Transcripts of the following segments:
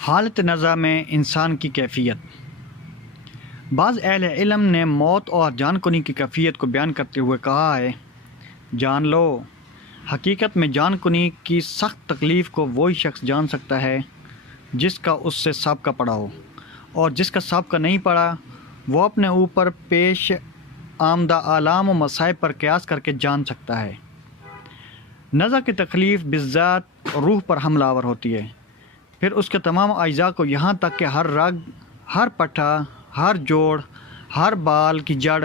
حالت نزع میں انسان کی کیفیت۔ بعض اہل علم نے موت اور جان کنی کی کیفیت کو بیان کرتے ہوئے کہا ہے، جان لو، حقیقت میں جان کنی کی سخت تکلیف کو وہی شخص جان سکتا ہے جس کا اس سے سابقہ پڑا ہو، اور جس کا سابقہ نہیں پڑا وہ اپنے اوپر پیش آمدہ آلام و مصائب پر قیاس کر کے جان سکتا ہے۔ نزع کی تکلیف بالذات روح پر حملہ آور ہوتی ہے، پھر اس کے تمام اعضاء کو، یہاں تک کہ ہر رگ، ہر پٹھا، ہر جوڑ، ہر بال کی جڑ،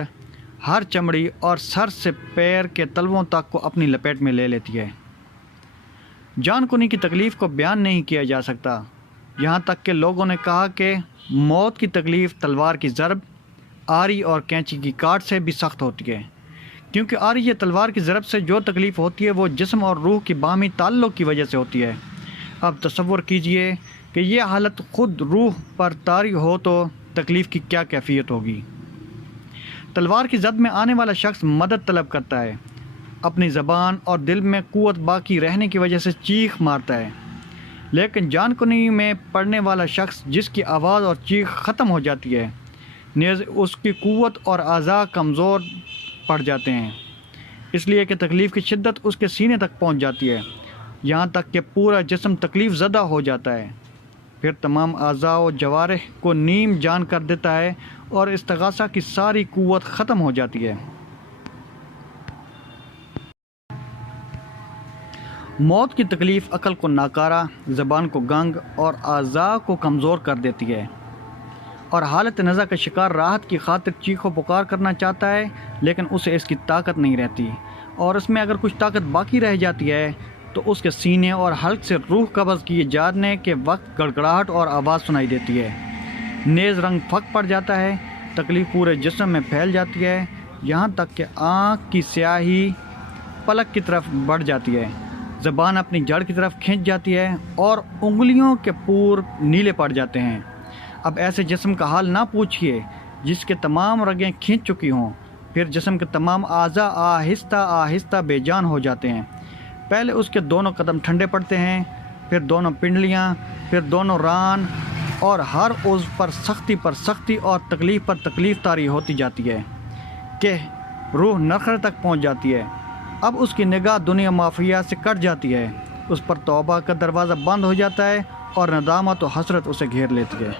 ہر چمڑی اور سر سے پیر کے تلووں تک کو اپنی لپیٹ میں لے لیتی ہے۔ جان کنی کی تکلیف کو بیان نہیں کیا جا سکتا، یہاں تک کہ لوگوں نے کہا کہ موت کی تکلیف تلوار کی ضرب، آری اور کینچی کی کاٹ سے بھی سخت ہوتی ہے، کیونکہ آری یا تلوار کی ضرب سے جو تکلیف ہوتی ہے وہ جسم اور روح کی باہمی تعلق کی وجہ سے ہوتی ہے۔ اب تصور کیجئے کہ یہ حالت خود روح پر طاری ہو تو تکلیف کی کیا کیفیت ہوگی۔ تلوار کی زد میں آنے والا شخص مدد طلب کرتا ہے، اپنی زبان اور دل میں قوت باقی رہنے کی وجہ سے چیخ مارتا ہے، لیکن جان کنی میں پڑنے والا شخص جس کی آواز اور چیخ ختم ہو جاتی ہے، نیز اس کی قوت اور اعضاء کمزور پڑ جاتے ہیں، اس لیے کہ تکلیف کی شدت اس کے سینے تک پہنچ جاتی ہے، یہاں تک کہ پورا جسم تکلیف زدہ ہو جاتا ہے، پھر تمام اعضاء و جوارح کو نیم جان کر دیتا ہے اور استغاثہ کی ساری قوت ختم ہو جاتی ہے۔ موت کی تکلیف عقل کو ناکارہ، زبان کو گنگ اور اعضاء کو کمزور کر دیتی ہے، اور حالت نزع کا شکار راحت کی خاطر چیخ و پکار کرنا چاہتا ہے، لیکن اسے اس کی طاقت نہیں رہتی، اور اس میں اگر کچھ طاقت باقی رہ جاتی ہے تو اس کے سینے اور حلق سے روح قبض کیے جانے کے وقت گڑگڑاہٹ اور آواز سنائی دیتی ہے، نیز رنگ پھک پڑ جاتا ہے، تکلیف پورے جسم میں پھیل جاتی ہے، یہاں تک کہ آنکھ کی سیاہی پلک کی طرف بڑھ جاتی ہے، زبان اپنی جڑ کی طرف کھنچ جاتی ہے اور انگلیوں کے پور نیلے پڑ جاتے ہیں۔ اب ایسے جسم کا حال نہ پوچھئے جس کے تمام رگیں کھنچ چکی ہوں، پھر جسم کے تمام اعضاء آہستہ آہستہ بے جان ہو جاتے ہیں، پہلے اس کے دونوں قدم ٹھنڈے پڑتے ہیں، پھر دونوں پنڈلیاں، پھر دونوں ران، اور ہر عضو پر سختی اور تکلیف پر تکلیف طاری ہوتی جاتی ہے کہ روح نرخرے تک پہنچ جاتی ہے۔ اب اس کی نگاہ دنیا مافیہ سے کٹ جاتی ہے، اس پر توبہ کا دروازہ بند ہو جاتا ہے اور ندامت و حسرت اسے گھیر لیتی ہے۔